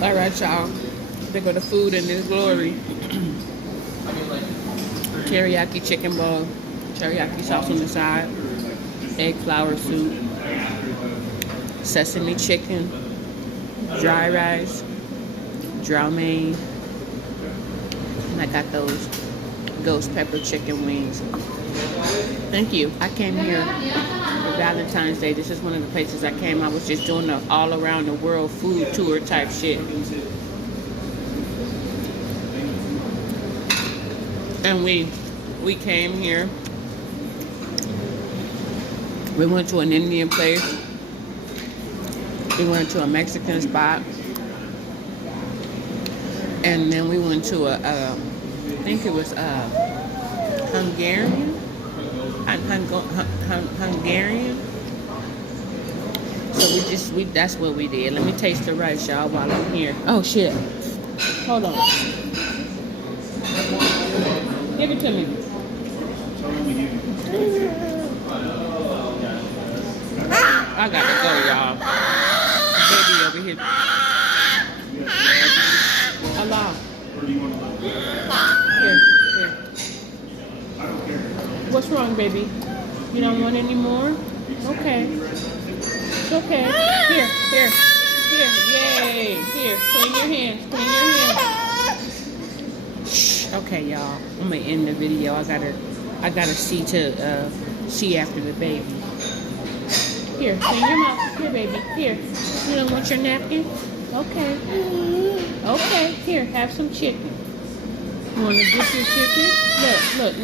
All right, y'all. They go to food in this glory. Teriyaki chicken bowl, teriyaki sauce on the side, egg flour soup, sesame chicken, dry rice, chow mein, and I got those ghost pepper chicken wings. Thank you. I came here for Valentine's Day. This is one of the places I came. I was just doing an all around the world food tour type shit. And we came here. We went to an Indian place. We went to a Mexican spot. And then we went to I think it was Hungarian. Hungarian. So that's what we did. Let me taste the rice, y'all, while I'm here. Oh shit. Hold on. Give it to me. I gotta go, y'all. Baby over here. Allah. Here. What's wrong, baby? You don't want any more? Okay. It's okay. Here. Yay. Here. Clean your hands. Okay, y'all. I'm gonna end the video. I gotta see after the baby. Here, clean your mouth. Here, baby. Here. You don't want your napkin? Okay. Okay. Here, have some chicken. You wanna dip your chicken? Look.